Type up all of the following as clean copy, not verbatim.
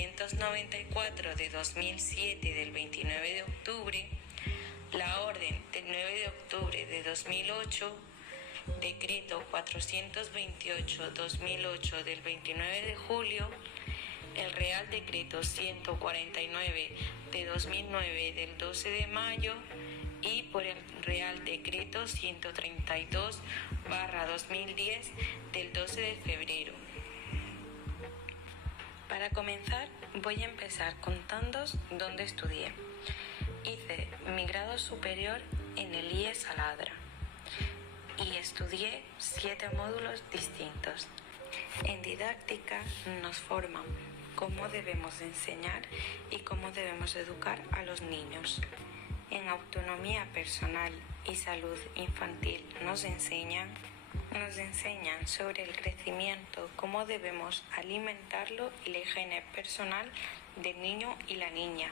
394 de 2007 del 29 de octubre, la Orden del 9 de octubre de 2008, Decreto 428-2008 del 29 de julio, el Real Decreto 149 de 2009 del 12 de mayo y por el Real Decreto 132/2010 del 12 de febrero. Para comenzar, voy a empezar contándoos dónde estudié. Hice mi grado superior en el IE Saladra y estudié 7 módulos distintos. En didáctica nos forman cómo debemos enseñar y cómo debemos educar a los niños. En autonomía personal y salud infantil nos enseñan sobre el crecimiento, cómo debemos alimentarlo y la higiene personal del niño y la niña.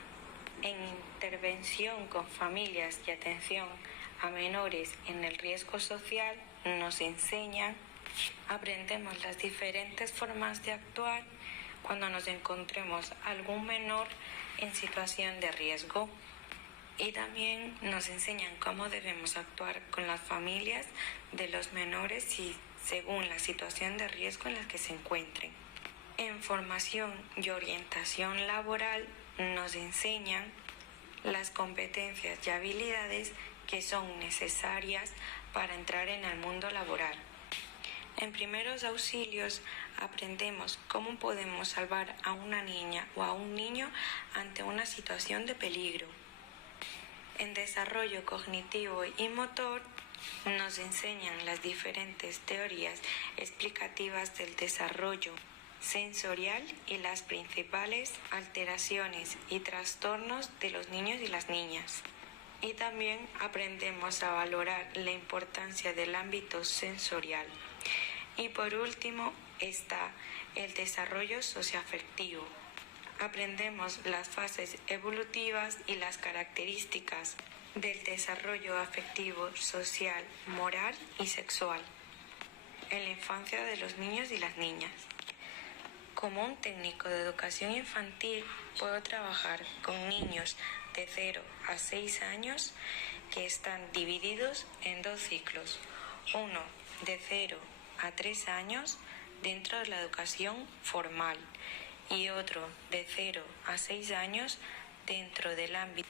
En intervención con familias y atención a menores en el riesgo social nos aprendemos las diferentes formas de actuar cuando nos encontremos algún menor en situación de riesgo. Y también nos enseñan cómo debemos actuar con las familias de los menores y según la situación de riesgo en la que se encuentren. En formación y orientación laboral nos enseñan las competencias y habilidades que son necesarias para entrar en el mundo laboral. En primeros auxilios aprendemos cómo podemos salvar a una niña o a un niño ante una situación de peligro. En desarrollo cognitivo y motor nos enseñan las diferentes teorías explicativas del desarrollo sensorial y las principales alteraciones y trastornos de los niños y las niñas. Y también aprendemos a valorar la importancia del ámbito sensorial. Y por último está el desarrollo socioafectivo. Aprendemos las fases evolutivas y las características del desarrollo afectivo, social, moral y sexual en la infancia de los niños y las niñas. Como un técnico de educación infantil, puedo trabajar con niños de 0 a 6 años que están divididos en 2 ciclos. Uno de 0 a 3 años dentro de la educación formal y otro de 0 a 6 años dentro del ámbito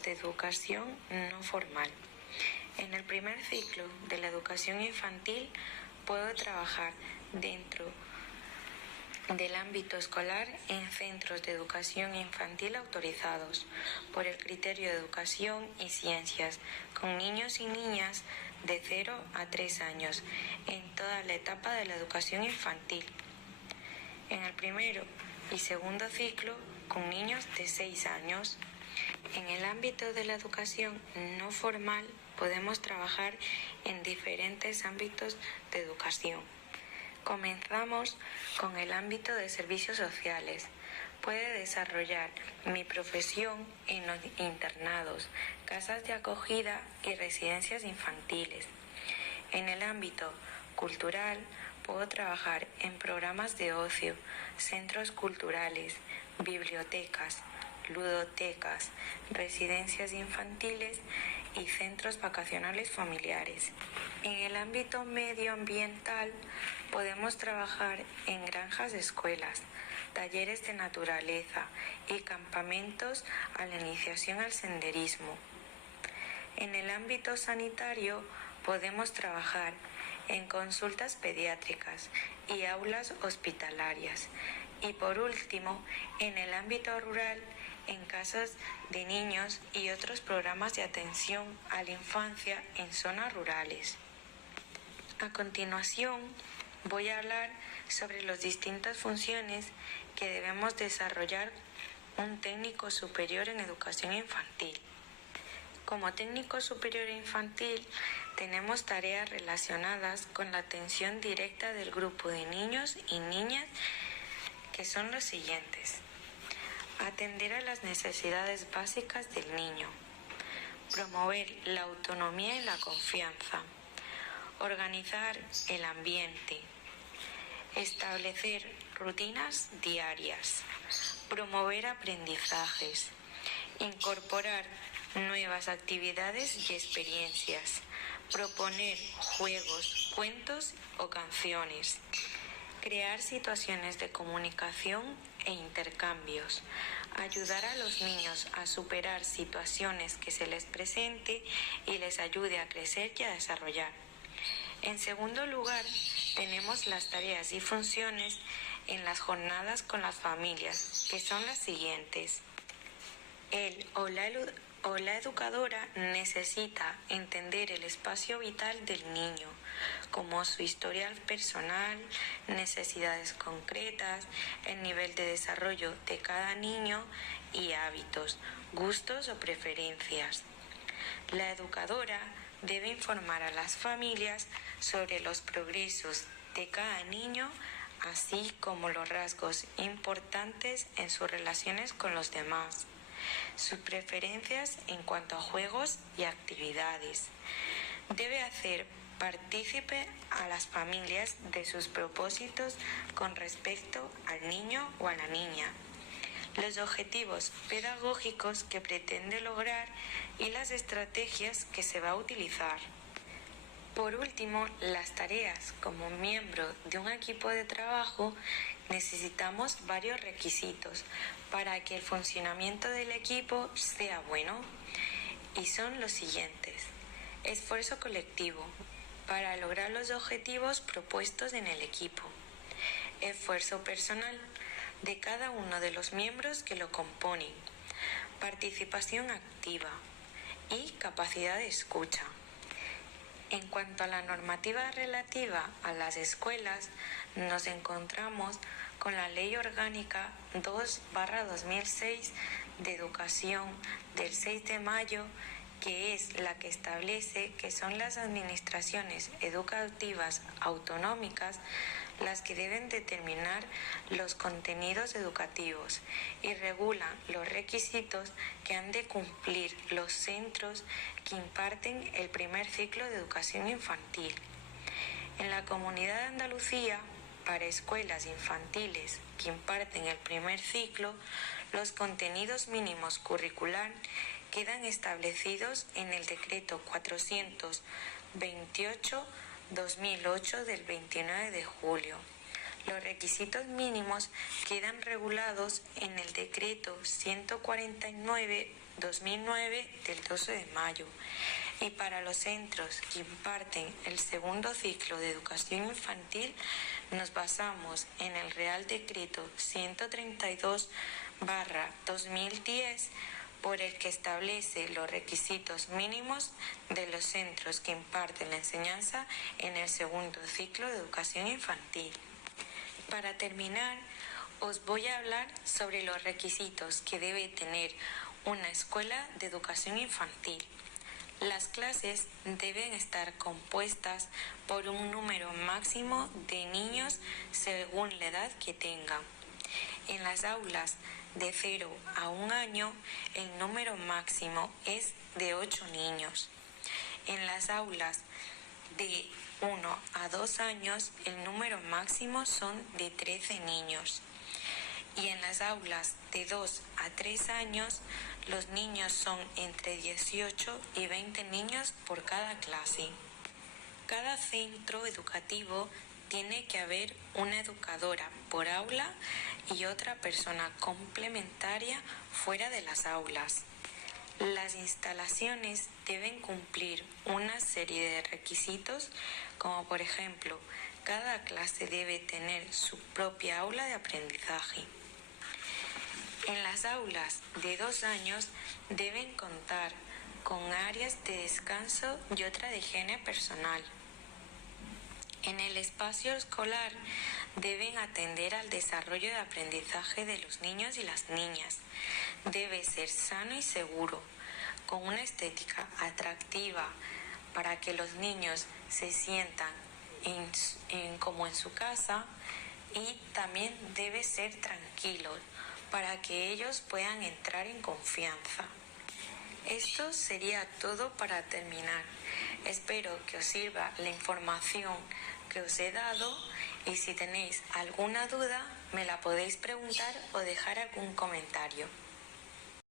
de educación no formal. En el primer ciclo de la educación infantil puedo trabajar dentro del ámbito escolar en centros de educación infantil autorizados por el criterio de educación y ciencias, con niños y niñas de 0 a 3 años en toda la etapa de la educación infantil. En el primero y segundo ciclo con niños de 6 años. En el ámbito de la educación no formal podemos trabajar en diferentes ámbitos de educación. Comenzamos con el ámbito de servicios sociales. Puedo desarrollar mi profesión en los internados, casas de acogida y residencias infantiles. En el ámbito cultural puedo trabajar en programas de ocio, centros culturales, bibliotecas, ludotecas, residencias infantiles y centros vacacionales familiares. En el ámbito medioambiental podemos trabajar en granjas de escuelas, talleres de naturaleza y campamentos a la iniciación al senderismo. En el ámbito sanitario podemos trabajar en consultas pediátricas y aulas hospitalarias. Y por último, en el ámbito rural, en casas de niños y otros programas de atención a la infancia en zonas rurales. A continuación, voy a hablar sobre las distintas funciones que debemos desarrollar un técnico superior en educación infantil. Como técnico superior infantil, tenemos tareas relacionadas con la atención directa del grupo de niños y niñas, que son los siguientes: atender a las necesidades básicas del niño, promover la autonomía y la confianza, organizar el ambiente, establecer rutinas diarias, promover aprendizajes, incorporar nuevas actividades y experiencias, proponer juegos, cuentos o canciones, crear situaciones de comunicación e intercambios, ayudar a los niños a superar situaciones que se les presente y les ayude a crecer y a desarrollar. En segundo lugar, tenemos las tareas y funciones en las jornadas con las familias, que son las siguientes. Él o la educadora necesita entender el espacio vital del niño, como su historial personal, necesidades concretas, el nivel de desarrollo de cada niño y hábitos, gustos o preferencias. La educadora debe informar a las familias sobre los progresos de cada niño, así como los rasgos importantes en sus relaciones con los demás, sus preferencias en cuanto a juegos y actividades. Debe hacer partícipe a las familias de sus propósitos con respecto al niño o a la niña, los objetivos pedagógicos que pretende lograr y las estrategias que se va a utilizar. Por último, las tareas. Como miembro de un equipo de trabajo, necesitamos varios requisitos para que el funcionamiento del equipo sea bueno, y son los siguientes. Esfuerzo colectivo para lograr los objetivos propuestos en el equipo. Esfuerzo personal de cada uno de los miembros que lo componen. Participación activa y capacidad de escucha. En cuanto a la normativa relativa a las escuelas, nos encontramos con la Ley Orgánica 2/2006 de Educación del 6 de mayo, que es la que establece que son las administraciones educativas autonómicas las que deben determinar los contenidos educativos y regulan los requisitos que han de cumplir los centros que imparten el primer ciclo de educación infantil. En la Comunidad de Andalucía, para escuelas infantiles que imparten el primer ciclo, los contenidos mínimos curricular quedan establecidos en el Decreto 428/2008 del 29 de julio. Los requisitos mínimos quedan regulados en el Decreto 149/2009 del 12 de mayo. Y para los centros que imparten el segundo ciclo de educación infantil, nos basamos en el Real Decreto 132/2010, por el que establece los requisitos mínimos de los centros que imparten la enseñanza en el segundo ciclo de educación infantil. Para terminar, os voy a hablar sobre los requisitos que debe tener una escuela de educación infantil. Las clases deben estar compuestas por un número máximo de niños según la edad que tengan. En las aulas de 0 a 1 año, el número máximo es de 8 niños. En las aulas de 1 a 2 años, el número máximo son de 13 niños. Y en las aulas de 2 a 3 años, los niños son entre 18 y 20 niños por cada clase. Cada centro educativo tiene que haber una educadora por aula y otra persona complementaria fuera de las aulas. Las instalaciones deben cumplir una serie de requisitos, como por ejemplo, cada clase debe tener su propia aula de aprendizaje. En las aulas de 2 años deben contar con áreas de descanso y otra de higiene personal. En el espacio escolar deben atender al desarrollo de aprendizaje de los niños y las niñas. Debe ser sano y seguro, con una estética atractiva para que los niños se sientan como en su casa, y también debe ser tranquilo para que ellos puedan entrar en confianza. Esto sería todo para terminar. Espero que os sirva la información que os he dado y si tenéis alguna duda me la podéis preguntar o dejar algún comentario.